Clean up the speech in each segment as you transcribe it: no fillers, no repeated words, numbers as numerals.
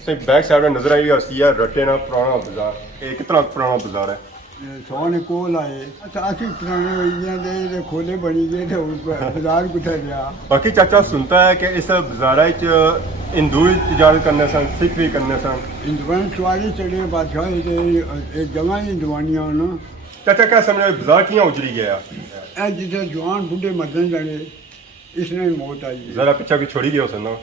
Back side में नजर आई है रट्टे ना पुराना बाजार। ये कितना पुराना बाजार है? 100 ने कोल आए। अच्छा अच्छी पुराने वजियां दे खोले बनी गए थे बाजार कुत्थे गया। बाकी चाचा सुनता है कि इस बाजार हिंदू तजारत करने सन, सिख भी करने सन। हिंदुआं सवारी चढ़े बादशाह एक जगह हिंदुआनियां ना। चाचा क्या समझ बाजार कियां उजड़ी गया? ए जिथे जवान बुढ़े मरने लगे इसने मौत आई। जरा पीछा भी छोड़ी गया उसने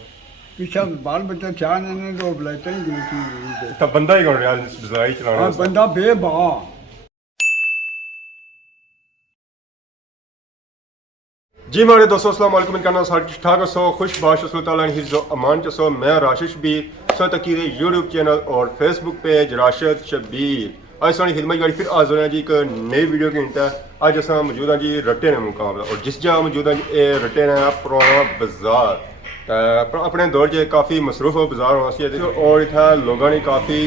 पीछा बाल बच्चा चाह ने तो बलाइता ही गिनती तो बंदा ही कौन रहा इस बाजार चलाना? बंदा बेबा। जी हमारे दोस्तों अस्सलाम वालेकुम। इनका नाम ठीक ठाक सो खुश बाश हिफ्ज़ो अमान चसो। मैं राशिद शबीर सो तकीर यूट्यूब चैनल और फेसबुक पेज राशिद शबीर। आज सारी खिदमत गाड़ी फिर हाजिर हैं जी एक नई वीडियो की इंटा। अज अस मौजूद हैं जी रट्टे ने मुकाम और जिस जगह मौजूद हैं जी रट्टे ने पुराना बाजार। अपने दौर च काफ़ी मसरूफ बाजार होना सी और इतना लोगों ने काफ़ी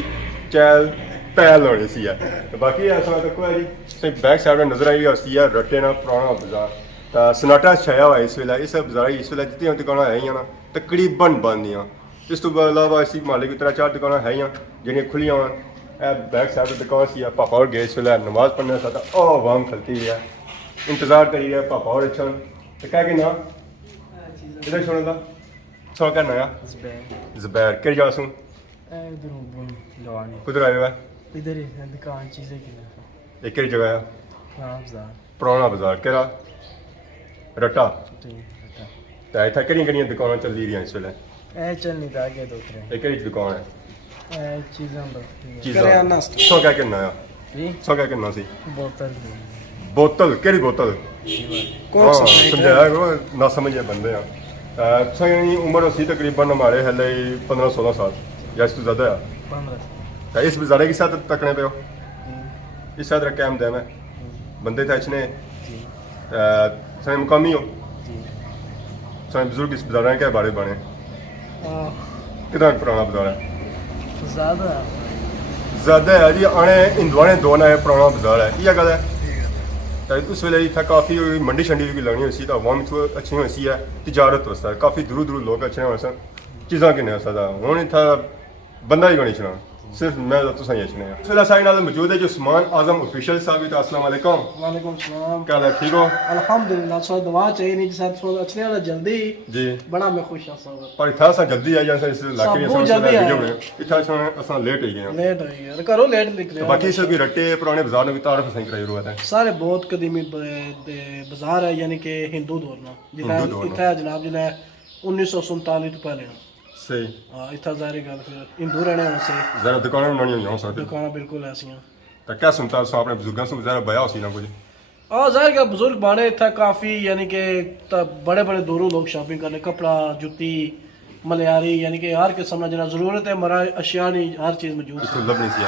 चहल पहल होनी सी है। बाकी ऐसा देखो है जी बैक साइड में नजर आई है रट्टे ना पुराना बाजार। सनाटा छाया हुआ इस वेले इस बाजार इस वेले जितनी दुकाना है ही ना तकरीबन बंद ही। इस तो अलावा इसी माले की तरह 4 दुकाना है ही जिन्हें खुलियां बैक साइड दुकान सी पापा और गए इस वेले नमाज पढ़ने साथ आवाम खलती है इंतजार करी है पापा और अच्छा तो क्या कि ना इधर छोड़ने का सौ क्या नया ज़ुबैर के जा सूँ कुधर आए हुआ इधर ही दुकान चीजें की एक जगह है पुराना बाजार केड़ा रट्टा इतना कि दुकान चल रही इस वेले ए चल नहीं था आगे दो एक दुकान है ए चीज़ां चीज़ां सौ क्या करना है जी सौ क्या करना सी बोतल बोतल केड़ी बोतल कौन सा समझाया ना समझे बंदे हैं उम्र सी तकरीबन हमारे हले 15-16 साल या इससे ज़्यादा है 15 इस बाजारे की साथ तकने पे हो इस साथ रखे हम दे में बंदे थे इचने सारे मुकामी हो सारे बुजुर्ग इस बाजार के बारे बने कितना पुराना बाजार है ज़्यादा है जी आने हिंदुआने दो ना पुराना बाजार है यह गल है उस वेले इतना काफ़ी मंडी शंडी भी लगनी हुई सी तो अवाम अच्छी हुई सी है तजारत वास्ते काफ़ी दूर दूर लोग अच्छे हुए सन चीज़ां किन्ने सकता हूँ इतना बंदा ही कोनी चला सिर्फ मैं तो सही अच्छे हैं। फिर साइड नाल मौजूद है जो उस्मान आजम ऑफिशियल साहब तो अस्सलाम वालेकुम। वालेकुम सलाम क्या हाल ठीक हो? अल्हम्दुलिल्लाह सो दुआ चाहिए नहीं साथ सो अच्छे वाला जल्दी जी बड़ा मैं खुश हूं पर था सा जल्दी आ जैसे इस इलाके में जल्दी वीडियो में इतना सा असा लेट हो गए लेट हो गया करो लेट निकले बाकी सब भी रट्टे पुराने बाजार में भी तारीफ सही कराई हुआ है सारे बहुत कदीमी बाजार है यानी कि हिंदू दौर में जिला इतना जनाब जिला 1947 तो पहले सही हां इतना जारी गल फिर हिंदू रहने वाले से जरा दुकान बनानी हुई हो सकती दुकान बिल्कुल ऐसी तो क्या सुनता सो अपने बुजुर्गों से जरा बया होसी ना कुछ हाँ जाहिर का बुजुर्ग बाने था काफ़ी यानी कि बड़े बड़े दूरों लोग शॉपिंग करने कपड़ा जुत्ती मलियारी यानी कि हर किस्म जना जरूरत है मरा अशिया नहीं हर चीज़ मौजूद है लभनी सी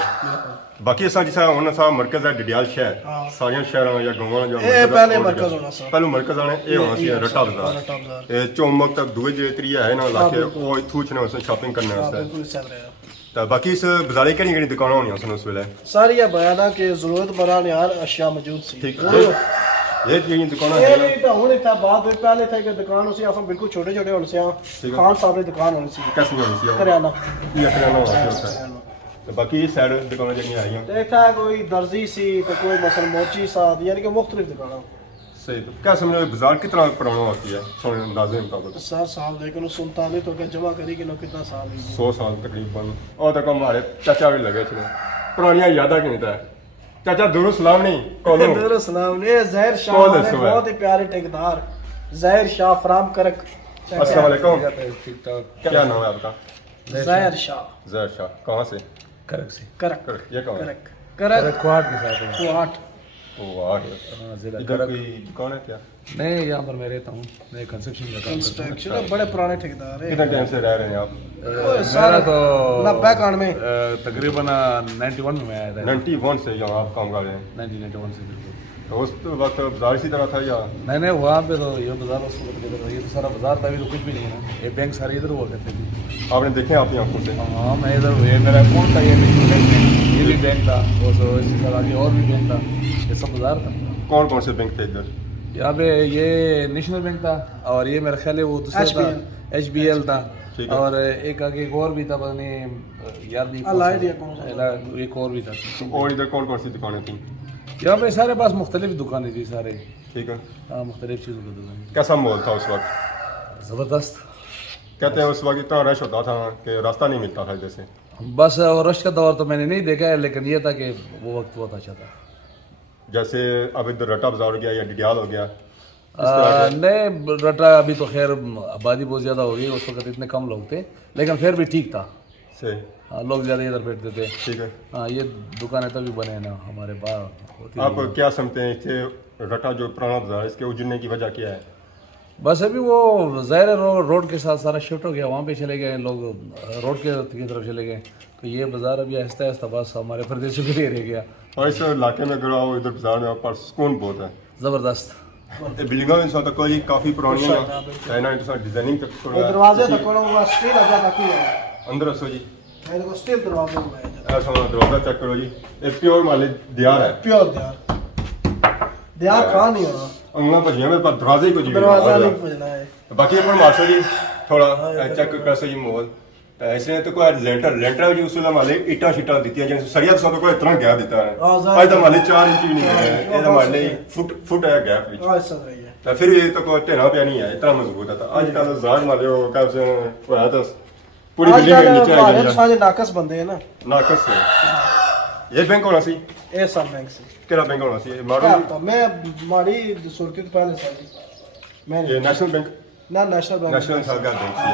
बाकी असा जिसा होना सा मरकज है डडियाल शहर सारिया शहरों या गांवों जो पहले मरकज होना सा पहले मरकज आने ए होना सी रट्टा बाजार ए चौमक तक दुए जे त्रिया है ना इलाके ओ इथू चने वसे शॉपिंग करने वास्ते बिल्कुल चल रहा तो बाकी इस बाजारे केड़ी दुकानें होनी सन उस वेले सारी ये बयाना कि जरूरत मरा ने हर अशिया मौजूद सी ठीक ये जेडी दुकान ये है नहीं तो हुन था बाद में पहले थे कि दुकान उसी आफा बिल्कुल छोटे छोटे होने से खान साहब की दुकान होनी सी कैसी होनी सी करियाना ये करियाना होता है तो बाकी इस साइड दुकानें जड़ी आई हैं देखा कोई दर्जी सी तो कोई मसल मोची साहब यानी कि मुख्तलिफ दुकानें सही तो क्या समझ बाजार कितना पुराना होती है सोने अंदाजे मुताबिक 7 साल लेकिन 47 तो क्या जमा करी कि कितना साल 100 साल तकरीबन और तक हमारे चाचा भी लगे थे पुरानियां यादा की नहीं चाचा दूर सलाम नहीं कॉलो दूर सलाम ने जहर शाह बहुत ही प्यारे ठेकेदार जहर शाह फराम करक अस्सलाम वालेकुम ठीक ठाक क्या नाम है आपका? जहर शाह कहाँ से? करक से करक ये कहाँ करक करक क्वाड के साथ क्वाड इधर कोई दुकान है क्या? नहीं यहाँ पर मैं रहता हूँ मैं कंस्ट्रक्शन का काम करता हूँ। कंस्ट्रक्शन बड़े पुराने ठेकेदार है कितने टाइम से रह रहे हैं आप? मेरा तो 90 में तकरीबन 91 में मैं आया था 91 से यहाँ आप काम कर रहे हैं 1991 से बिल्कुल तो उस वक्त बाजार इसी तरह था या? नहीं वहाँ पे तो ये बाजार उस वक्त ये तो सारा बाजार था अभी तो कुछ भी नहीं है ना ये बैंक सारे इधर हुआ करते थे आपने देखे अपनी आंखों से? हाँ मैं इधर ये मेरा अकाउंट था ये नेशनल बैंक में ये भी बैंक था और सो इसी तरह आगे और भी बैंक था ये सब बाजार था। कौन कौन से बैंक थे इधर? यहाँ पे ये नेशनल बैंक था और ये मेरा ख्याल है वो दूसरा था HBL था ठीक है। और एक आगे एक और भी था, पता नहीं याद नहीं एक और भी था। और इधर कौन कौन सी दुकानें थी? यहाँ पे सारे पास मुख्तलिफ दुकानें थी सारे। ठीक है। हाँ, मुख्तलिफ चीज़ों की दुकान। कैसा माहौल था उस वक्त? ज़बरदस्त। कहते हैं उस वक्त इतना रश होता था कि रास्ता नहीं मिलता था जैसे। बस और रश का दौर तो मैंने नहीं देखा है, लेकिन ये था कि वो वक्त बहुत अच्छा था। जैसे अब इधर रट्टा बाजार हो गया या डडियाल हो गया। नहीं, रटा अभी तो खैर आबादी बहुत ज़्यादा हो गई, उस वक्त इतने कम लोग थे, लेकिन फिर भी ठीक था। से हाँ, लोग ज़्यादा इधर बैठते थे। ठीक है। हाँ, ये दुकानें तभी बने हैं ना हमारे बाहर होती आप हैं। क्या समझते हैं इसे रट्टा जो पुराना बाजार है इसके उजड़ने की वजह क्या है? बस अभी वो ज़ाहिर है रोड के साथ सारा शिफ्ट हो गया, वहाँ पे चले गए लोग, रोड की तरफ चले गए, तो ये बाज़ार अभी आहिस्ता आहिस्ता बस हमारे प्रदेश के लिए रह गया। और इस इलाके में अगर आओ इधर बाजार में पर सुकून बहुत है। ज़बरदस्त। बिल्डिंगों में तो कोई काफ़ी पुरानी है, चाइना तो डिजाइनिंग तक दरवाजे तक वो स्टील अजा तक ही है। अंदर रसो जी, मेरे को स्टील दरवाजे हुए हैं। ऐसा दरवाजा चेक करो जी, एक प्योर माली दियार है। प्योर दियार खा नहीं होना, अंगना भजिया में पर दरवाजे को जी दरवाजा नहीं खोजना है। बाकी अपन मासो जी थोड़ा चेक कर सो जी मोल ऐसे तो कोई लेंटर जी उस माले ईटा शीटा दी है जैसे सरिया तो कोई इतना गैप देता है। आज तो माले 4 इंच भी नहीं है, ये तो माले फुट है गैप विच। ऐसा रही है तो फिर ये तो कोई टेढ़ा पे नहीं है, इतना मजबूत है। आज कल जाज माले हो का से है तो पूरी बिल्डिंग के नीचे आ गई है। आज नाकस बंदे हैं ना, नाकस से ये बैंक होना सी, ये सब बैंक से केड़ा बैंक होना सी मारो क्या मैं माड़ी सुर्खी तो पहले सारी मैं ये नेशनल बैंक ना नेशनल बैंक नेशनल सरकार बैंक है।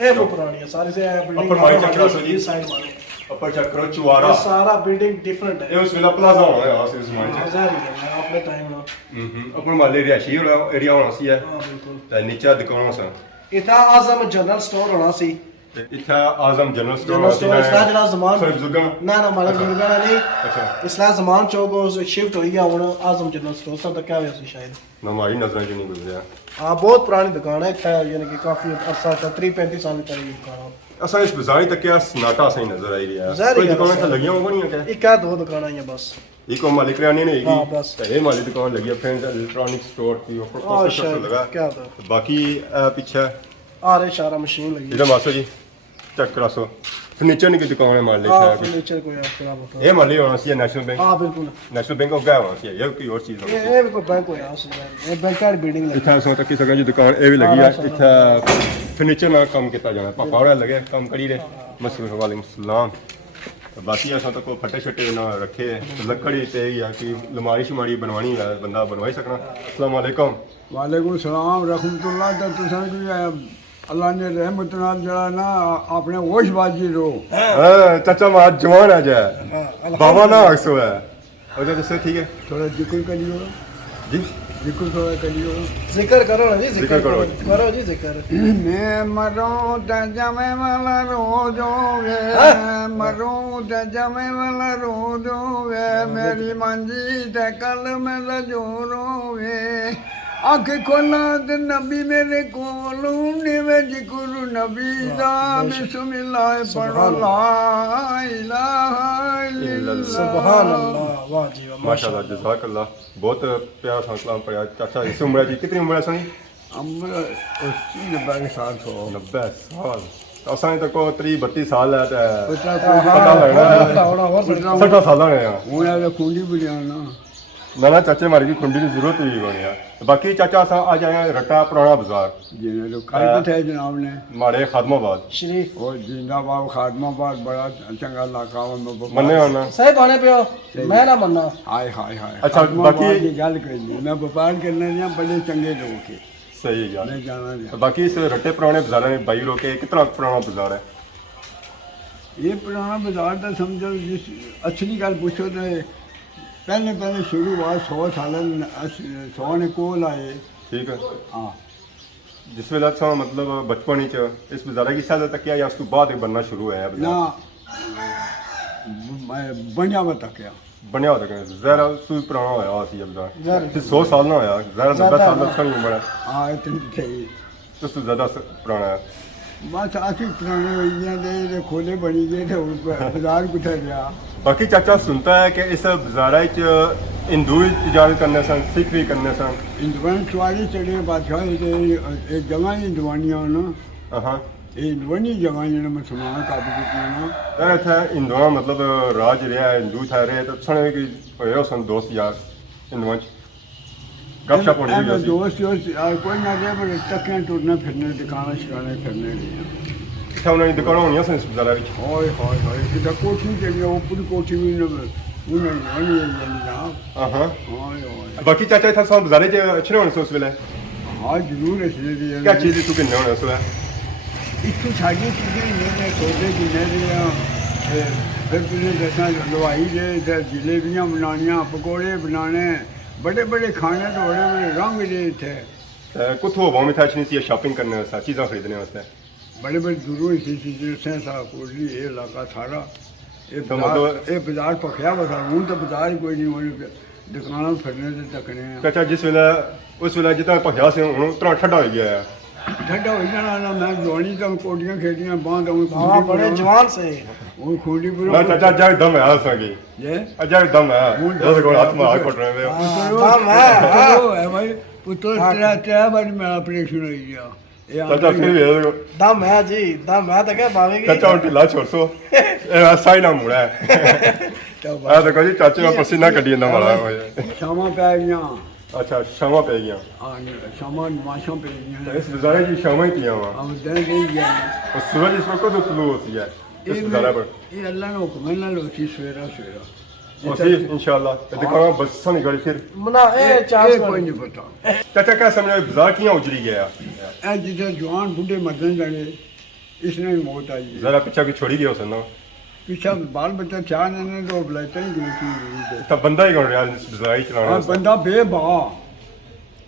ये वो पुरानी है सारी से बिल्डिंग ऊपर माइक चेक करो सो जी, साइड वाले ऊपर चेक करो चुवारा, ये सारा बिल्डिंग डिफरेंट है। ये उस विला प्लाजा होना है आस इस माइक बाजार ही है अपने टाइम में। ऊपर माले रिहायशी वाला एरिया होना सी है, हां बिल्कुल। ते नीचे दुकानां सा इतना आजम जनरल स्टोर होना सी, इतना Azam general store general store इसला जरा जमान सर जुगन ना ना हमारे बुजुर्गों ने नहीं अच्छा इसला जमान चौक शिफ्ट हो गया हुन आजम जनरल स्टोर तब तक क्या हुआ सी शायद ना हमारी नजर च नहीं गुजरिया। हां बहुत पुरानी दुकान है इतना, यानी कि काफी अरसा 30-35 साल पहले की दुकान है। असा इस बाजार तक क्या सन्नाटा सही नजर आई रहा है, ज़ाहिर कोई है दुकान सर। तो लगी होगा नहीं है क्या? एक क्या दो दुकान आई है बस, एक और मालिक रानी नहीं हाँ, हैगी बस। तो ये मालिक दुकान लगी है फ्रेंड्स इलेक्ट्रॉनिक स्टोर की ऊपर और पोस्टर शायद लगा। क्या था बाकी पीछे आ रहे सारा मशीन लगी इधर मासो जी चेक करा सो फर्नीचर की दुकान है मालिक हां है। फर्नीचर को यार खराब होता ये मालिक होना चाहिए नेशनल बैंक, हां बिल्कुल। नेशनल बैंक ऑफ गया होना चाहिए, ये कोई और चीज होनी चाहिए। ये भी कोई बैंक हो यार ये बैंक का बिल्डिंग लगी इतना सो तक की सगळी दुकान ये भी लगी है, इतना फर्नीचर ना काम किया जाना पकौड़ा लगे काम करी रे मसरूफ वालेकुम सलाम। बाकी असां तो को फटे छटे ना रखे लकड़ी ते या कि लमारी शमारी बनवानी है बंदा बनवाई सकना। अस्सलाम वालेकुम। वालेकुम सलाम रहमतुल्लाह। तो तुसां की अल्लाह ने रहमत नाल जड़ा ना अपने होशबाजी रो। हां चाचा मां जवान आ जाए बाबा ना अक्सो है और तो ठीक है थोड़ा जिक्र करियो जी, जिक्र थोड़ा करियो। जिक्र करो ना जी, जिक्र करो। करो जी जिक्र। मैं मरूं त जमे वाला रोज होवे, मरूं त जमे वाला रोज होवे, मेरी मंजी ते कल में लजोर होवे, अख खोला ते नबी मेरे कोलू निवे जिक्र नबी दा बिस्मिल्लाह पढ़ो ला इलाहा इल्लल्लाह सुभान अल्लाह, वाह जी वाह माशाल्लाह जज़ाकल्लाह। बहुत प्यारा सा सलाम पढ़ा चाचा। इस उम्र की कितनी उम्र है सनी? अम्र 80-90 साल हो 90 साल। असां तो को 30-32 साल है ते पता पता लगना और 60 साल है हूँ यार खूंडी बुझाना ना चाचे मारी की खुंडी की जरूरत ही बनी है। बाकी चाचा असां आज आए हैं रट्टा पुराना बाजार जिन्हें तो कल बताया जनाब ने मारे खादमाबाद शरीफ और जिंदाबाद खादमाबाद बड़ा चंगा इलाका मन्ने होना सही बाने पे हो, मैं ना मन्ना। हाय हाय हाय अच्छा, बाकी- की गल कर ली मैं व्यापार करने दिया बड़े चंगे लोग के सही है यार। मैं जाना दिया बाकी इस रट्टे पुराने बाजार में बाई लोग के कितना पुराना बाजार है? ये पुराना बाजार तो समझो जिस असली गल पूछो तो पहले शुरू हुआ 100 साल 100 ने कोल आए। ठीक है। हाँ जिस वेला सा मतलब बचपन ही इस बाजार की शायद तक क्या या उसके बाद एक बनना शुरू है ना बाजार बनिया हुआ तक या बनया होता है जरा सुई पुराना होया सी बाजार ज़रा- फिर 100 साल ना होया जरा 90 साल तक नहीं उम्र है हाँ इतनी सही उससे ज्यादा पुराना है। बस आसी पुराने होइयां दे खोले बनी गए थे बाजार कुछ गया। बाकी चाचा सुनता है कि इस बाजार हिंदू इजाजत करने सन सिख भी करने सन हिंदुआं सवारी चढ़े बादशाह एक जगह हिंदुआनियां ना हाँ ਇਹ ਦੋਨੀ ਜਗ੍ਹਾ ਜਿਹਨਾਂ ਮੈਂ ਸਮਾਨ ਕਾਬੂ ਕੀਤੀਆਂ ਨਾ ਇਹ ਇੱਥੇ ਹਿੰਦੂਆਂ ਮਤਲਬ ਰਾਜ ਰਿਹਾ ਹਿੰਦੂ ਠਹਿਰੇ ਤਾਂ ਸਣੇ ਕਿ ਹੋਇਆ ਸਨ ਦੋਸਤ ਯਾਰ ਹਿੰਦੂਆਂ ਚ ਗੱਪਸ਼ਪ ਹੋਣੀ ਇਹ ਸੀ ਦੋਸਤ ਕੋਈ ਨਾ ਦੇ ਪਰ ਟੱਕਿਆਂ ਟੁਰਨਾ ਫਿਰਨੇ ਦੁਕਾਨਾਂ ਸ਼ਿਕਾਣੇ ਫਿਰਨੇ ਨਹੀਂ ਇੱਥੇ ਉਹਨਾਂ ਦੀ ਦੁਕਾਨਾਂ ਹੋਣੀਆਂ ਸਨ ਇਸ ਬਾਜ਼ਾਰ ਵਿੱਚ ਹੋਏ ਹੋਏ ਹੋਏ ਕਿਤਾ ਕੋਠੀ ਤੇ ਵੀ ਉਹ ਪੂਰੀ ਕੋਠੀ ਵੀ ਨਾ ਉਹਨਾਂ ਨੇ ਜਾਂਦੀ ਨਾ ਹਾਂ ਹੋਏ ਹੋਏ ਬਾਕੀ ਚਾਚਾ ਇੱਥੇ ਸਾਨੂੰ ਬਾਜ਼ਾਰੇ ਚ ਅੱਛੇ ਹੋਣੇ ਸੀ ਉਸ ਵੇਲੇ ਹਾਂ ਜ਼ਰੂਰ ਅਸਲੀ ਦੀ ਕਿਆ ਚੀਜ਼ ਦੀ ਤੂੰ ਕਿੰਨੇ ਹੋਣੇ ਉਸ ਵੇਲੇ ਇੱਥੋਂ ਸਾਡੀਆਂ ਚੀਜ਼ਾਂ ਹੀ ਨੇ ਸੋਦੇ ਜਿੰਨੇ ਦੀਆਂ ਫਿਰ ਤੁਸੀਂ ਦੱਸਾਂ ਲਵਾਈ ਦੇ ਜਲੇਬੀਆਂ ਬਣਾਉਣੀਆਂ ਪਕੌੜੇ ਬਣਾਉਣੇ बड़े बड़े खाने तो बड़े बड़े रंग जे थे कुछ वो में था नहीं शॉपिंग करने वास्ते चीज़ें खरीदने वास्ते बड़े बड़े दूरों से चीज़ें सा कोटली ये इलाका सारा ये तो मतलब ये बाजार पखिया बाजार हूँ तो बाजार कोई नहीं होने दुकानों फिरने से तकने अच्छा जिस वेला उस वेला जितना पखिया से हूँ उतना ठंडा हो गया है ठंडा हो जाना ना मैं दौड़ी तो कोटियाँ खेटियाँ बांध हाँ बड़े जवान से वो खूटी पूरा मैं चाचा जाए दम है संगी ये जाए दम है जैसे कोई हाथ में हाथ पट रहे हैं दम है भाई पुत्र तेरा तेरा बार मेरा ऑपरेशन हो गया चाचा फिर भी दम है जी दम है तो क्या भावेगी चाचा उल्टी ला छोड़ सो ऐसा ही ना मुड़ा है आ देखो जी चाचे में पसीना कटी ना वाला शामा पै गया अच्छा शामा पे गया हाँ शामा नमाशों पे गया इस बाजारे की शामा ही किया हुआ अब दिन गई गया और सूरज इस वक्त तो तुलू होती है इस बाजारे पर ये अल्लाह ने हुक्म है ना लोची सवेरा सवेरा उसी इंशाल्लाह दिखावा बस निकल फिर मना ए चार कोई नहीं पता चाचा क्या समझ बाजार किया उजड़ी गया ए जिधर जवान बूढ़े मदन जाने इसने मौत आई है जरा पीछा भी छोड़ी गया उसे ना पीछा बाल बच्चा चाह ने तो बुलाते ही गई तब बंदा ही कौन रहा बाजार ही चलाना बंदा बेबा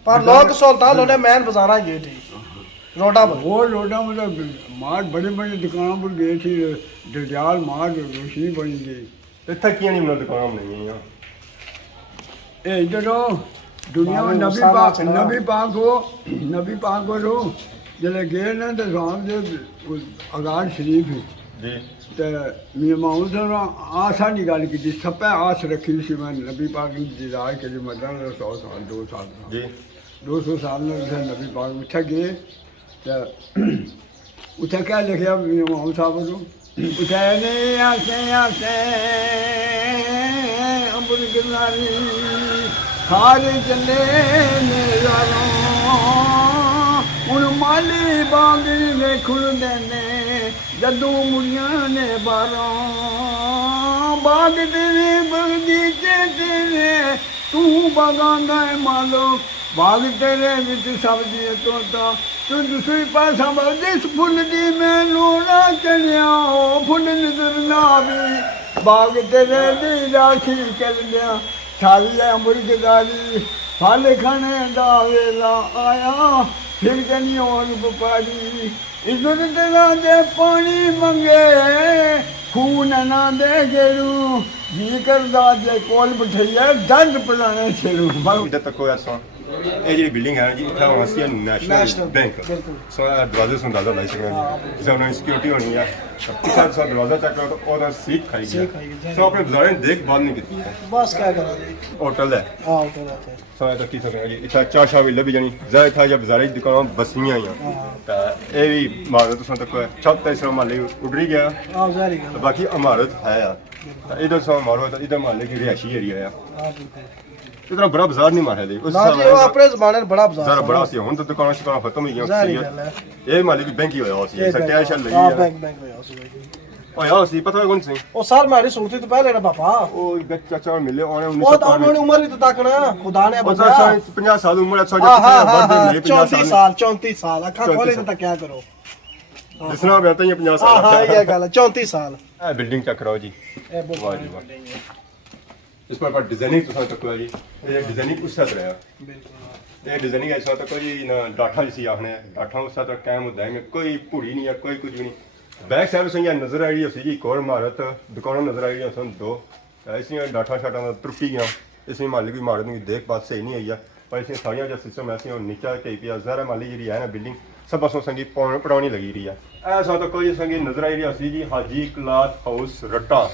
पर लोग सुल्तान होने मैन बाजारा गए थे रोटा पर वो रोटा मतलब मार बड़े बड़े दुकानों पर गए थी दरियाल मार रोशनी बनी गई इतना किया नहीं मतलब दुकान नहीं है ए इधर दुनिया में नबी पाक हो जले गए ना तो राम दे अगार शरीफ जी तो मेरे माऊ से आशा नहीं गल की सप्पै आस रखी सी मैं नबी पाक की दीदार के लिए मतलब 100 साल 2 साल जी 200 साल में उसे नबी पाक उत्थे गए तो उत्थे क्या लिखा मेरे माऊ साहब को उत्थे ने आसे आसे अम्बर गिरनारी खारे चले नजारों उन माली बाग ने खुल देने जदों मुड़ियां ने बारों बाग तेरे बगीचे तेरे तू बागांदा है मालो बाग तेरे विच सब्जी तोता तू दूसरी पासा जिस फुल दी मैं लोड़ा चढ़िया फुल नजर ना भी बाग तेरे दी राखी कर दिया सारी अमृतदारी फल खाने दा वेला आया फिर कनी और व्यापारी इधर तेरा दे पानी मंगे खून ना दे गेरू जी करदा जे कोल बिठाइया दंद पलाने छेरू इधर तक कोई ऐसा ये जी बिल्डिंग है जी इतना वहाँ से नेशनल बैंक सो दरवाजे से अंदाजा लाई सकते हैं जैसे उन्होंने सिक्योरिटी होनी है पीछे से दरवाजा चेक करो तो और सीट खाई गया सो अपने बाजार में देख बात नहीं की बस क्या करा जी होटल है हां होटल है सो ऐसा की सकते हैं जी इतना चार शाम भी लभी जानी जाए था जब बाजार की दुकान बसियां ही तो ये भी इमारत उसमें तक छत इस माले उड़री गया हां जारी गया बाकी इमारत है यार इधर से मारो इधर माले की रिहायशी एरिया है हां बिल्कुल इतना बड़ा बाजार नहीं मारा दे उस ना जी वो अपने जमाने में बड़ा बाजार जरा बड़ा सी हुन तो दुकान शिकान खत्म हो जारी गया गल है ये मालिक बैंक ही होया उसी सट्टिया शल लगी हां है बैंक होया उसी ओ यार उसी पता है कौन सी ओ सर मारी सुनती तो पहले ना पापा ओ चाचा मिले और ओ तो उन्होंने उम्र भी तो तकना खुदा ने बचा 50 साल उम्र 34 साल 34 साल अखा खोले तो क्या करो जिसना बेहतर ये 50 साल हां ये गल 34 साल ए बिल्डिंग चेक करो जी ए वाह जी वाह इस पर डिजाइनिंग तो तक जी ये डिजाइनिंग उस तरह है बिल्कुल ये डिजाइनिंग ऐसा तो कोई ना डाठा जिसी आखने डाठा उस तरह कायम होता है कोई पूरी नहीं है कोई कुछ भी नहीं बैक साइड से ये नजर आई उसी जी कोर इमारत दुकान नजर आई सन दो ऐसी डाठा शाठा त्रुटि गया इसमें मालिक की इमारत की देख बात सही नहीं आई है पर इसमें सारिया जो सिस्टम ऐसे नीचा कई पिया जरा माली जी है ना बिल्डिंग सब पासों संगी पुरानी लगी रही है ऐसा तो कोई संगी नजर आई रही जी हाजी क्लॉथ हाउस रट्टा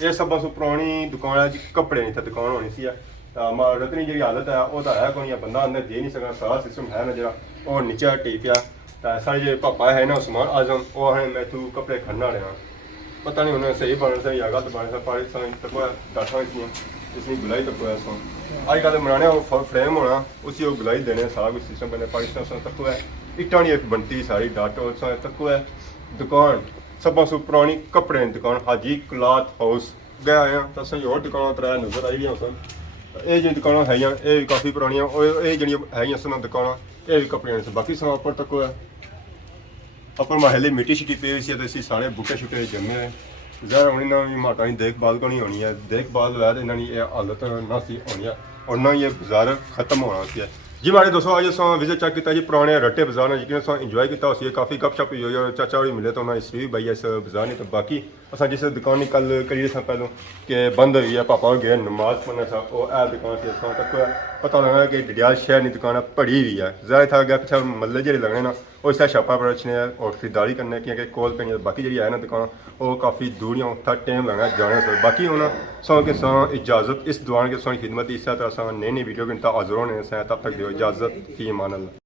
ये सब पासों पुरानी दुकान है जी कपड़े नहीं थे दुकान होनी सी रतनी जी हालत है वह तो है कोई बंदा अंदर दे नहीं सकता सारा सिस्टम है ना जरा और नीचा टेक पिया सारे जो पापा है ना उस्मान आजम वो है मैं तू कपड़े खन्ना रहा पता नहीं उन्हें सही बन से या गलत बन से पाकिस्तान तक डाटा इसलिए गुलाई तक सो अजकल बनाने फ्रेम होना उसी वो गुलाई देने सारा कुछ सिस्टम बने पाकिस्तान तक है इट्टा नहीं एक बनती सारी डाटो तक है दुकान सब सू पुरानी कपड़े की दुकान हाजी क्लॉथ हाउस गया आया तो असं होर दुकान त्रै नजर आई सन ये जो दुकान है ये काफ़ी पुरानियां ये जी है सन दुकान ये भी कपड़े से बाकी समान उपर तक है अपर महले मिट्टी शिट्टी पे सी तो सारे बूटे शुटे जमे ज़ाहिर होनी ना माटा की देखभाल को नहीं होनी है देखभाल है तो इन्होंने ये हालत ना सी होनी है और ना ये बाजार खत्म होना सी है जी मारे दोस्तों आज अस विजिट चेक किया जी पुराने रट्टे बाजार ने जिन्हें अस इंजॉय किया उसी काफ़ी गपशप हुई और चाचा होरी मिले तो उन्हें इस भी भाई इस बाजार नहीं तो बाकी अस जिस दुकान की कल करिए पहलों कि बंद हुई है पापा गए नमाज पढ़ने सा वो है दुकान से असा तक पता लगा कि डडियाल शहर की दुकान पड़ी हुई है ज़ाहिर था अगर पिछले मल्ले जो लगने ना वो इसका छापा पर रचने और खरीदारी करने क्योंकि कोल पे नहीं बाकी जी है ना दुकान वो काफ़ी दूरियों था टाइम लगना जाने से बाकी होना सौ के सौ इजाज़त इस दुकान के सौ खिदमत इस तरह नई नई वीडियो के हाजिर होने से तब तक दो इजाज़त फी मान अल्लाह।